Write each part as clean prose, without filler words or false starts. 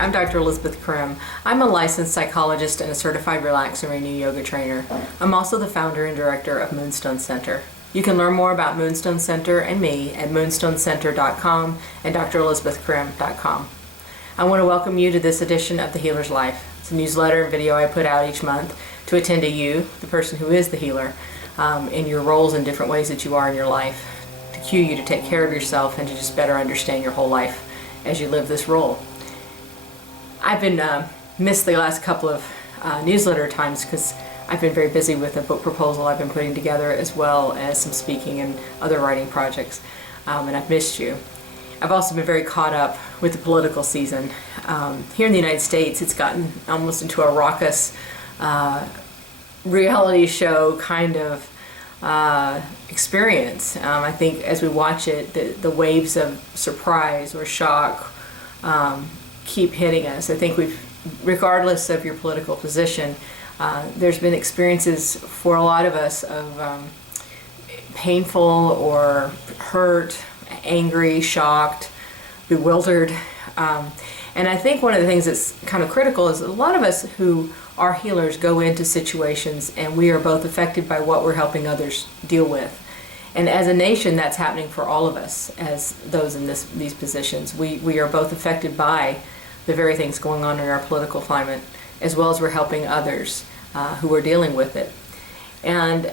I'm Dr. Elisabeth Crim. I'm a licensed psychologist and a certified relax and renew yoga trainer. I'm also the founder and director of Moonstone Center. You can learn more about Moonstone Center and me at moonstonecenter.com and drelisabethcrim.com. I want to welcome you to this edition of The Healer's Life. It's a newsletter and video I put out each month to attend to you, the person who is the healer, in your roles and different ways that you are in your life, to cue you to take care of yourself and to just better understand your whole life as you live this role. I've been missed the last couple of newsletter times because I've been very busy with a book proposal I've been putting together, as well as some speaking and other writing projects, and I've missed you. I've also been very caught up with the political season. Here in the United States, it's gotten almost into a raucous reality show kind of experience. I think as we watch it, the waves of surprise or shock keep hitting us. I think regardless of your political position, there's been experiences for a lot of us of painful or hurt, angry, shocked, bewildered. And I think one of the things that's kind of critical is a lot of us who are healers go into situations and we are both affected by what we're helping others deal with. And as a nation, that's happening for all of us as those in these positions. We are both affected by the very things going on in our political climate, as well as we're helping others who are dealing with it. And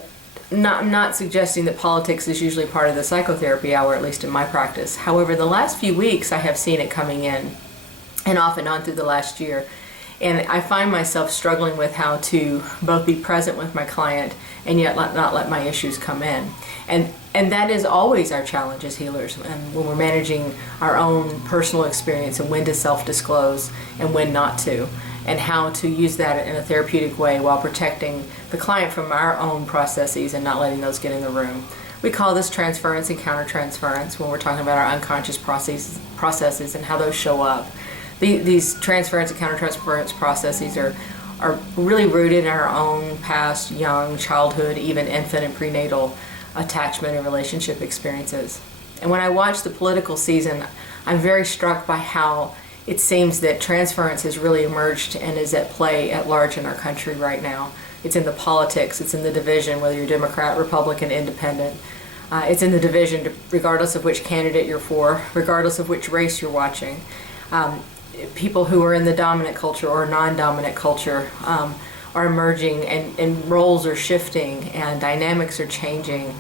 I'm not suggesting that politics is usually part of the psychotherapy hour, at least in my practice. However, the last few weeks I have seen it coming in, and off and on through the last year. And I find myself struggling with how to both be present with my client and yet not let my issues come in. And that is always our challenge as healers, and when we're managing our own personal experience and when to self-disclose and when not to, and how to use that in a therapeutic way while protecting the client from our own processes and not letting those get in the room. We call this transference and countertransference when we're talking about our unconscious processes and how those show up. These transference and countertransference processes are really rooted in our own past, young, childhood, even infant and prenatal attachment and relationship experiences. And when I watch the political season, I'm very struck by how it seems that transference has really emerged and is at play at large in our country right now. It's in the politics, it's in the division, whether you're Democrat, Republican, Independent. It's in the division regardless of which candidate you're for, regardless of which race you're watching. People who are in the dominant culture or non-dominant culture are emerging, and roles are shifting and dynamics are changing.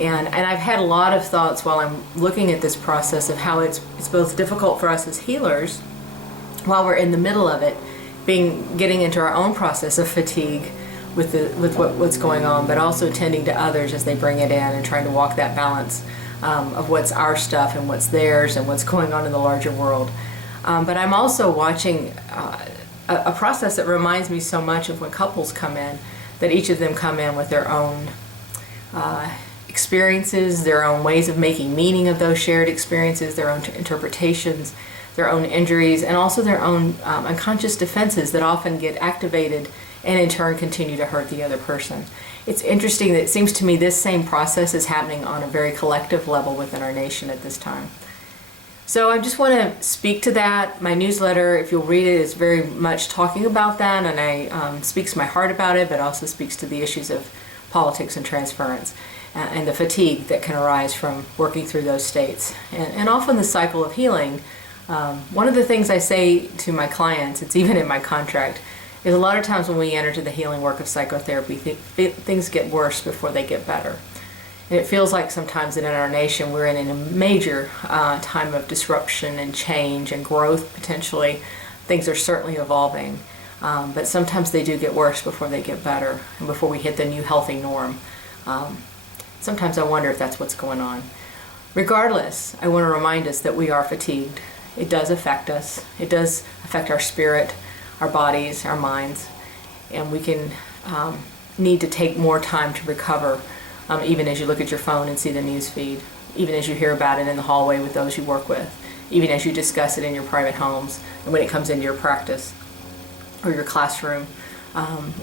And I've had a lot of thoughts while I'm looking at this process of how it's both difficult for us as healers while we're in the middle of it, getting into our own process of fatigue with what's going on, but also tending to others as they bring it in and trying to walk that balance of what's our stuff and what's theirs and what's going on in the larger world. But I'm also watching a process that reminds me so much of when couples come in, that each of them come in with their own experiences, their own ways of making meaning of those shared experiences, their own interpretations, their own injuries, and also their own unconscious defenses that often get activated and in turn continue to hurt the other person. It's interesting that it seems to me this same process is happening on a very collective level within our nation at this time. So I just want to speak to that. My newsletter, if you'll read it, is very much talking about that, and I speaks my heart about it, but also speaks to the issues of politics and transference and the fatigue that can arise from working through those states. And often the cycle of healing, one of the things I say to my clients, it's even in my contract, is a lot of times when we enter to the healing work of psychotherapy, things get worse before they get better. And it feels like sometimes that in our nation we're in a major time of disruption and change and growth potentially. Things are certainly evolving, but sometimes they do get worse before they get better and before we hit the new healthy norm. Sometimes I wonder if that's what's going on. Regardless, I want to remind us that we are fatigued. It does affect us. It does affect our spirit, our bodies, our minds, and we can need to take more time to recover. Even as you look at your phone and see the news feed, even as you hear about it in the hallway with those you work with, even as you discuss it in your private homes, and when it comes into your practice or your classroom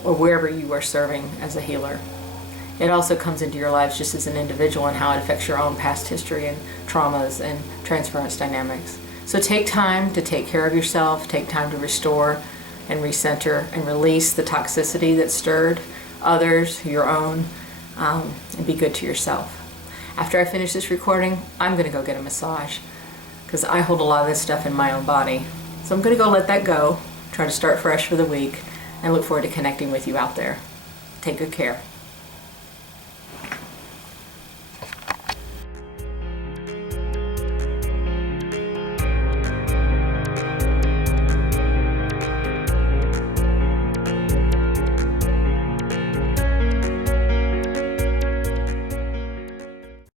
or wherever you are serving as a healer. It also comes into your lives just as an individual and how it affects your own past history and traumas and transference dynamics. So take time to take care of yourself, take time to restore and recenter and release the toxicity that's stirred, others, your own, and be good to yourself. After I finish this recording, I'm going to go get a massage because I hold a lot of this stuff in my own body. So I'm going to go let that go, try to start fresh for the week, and look forward to connecting with you out there. Take good care.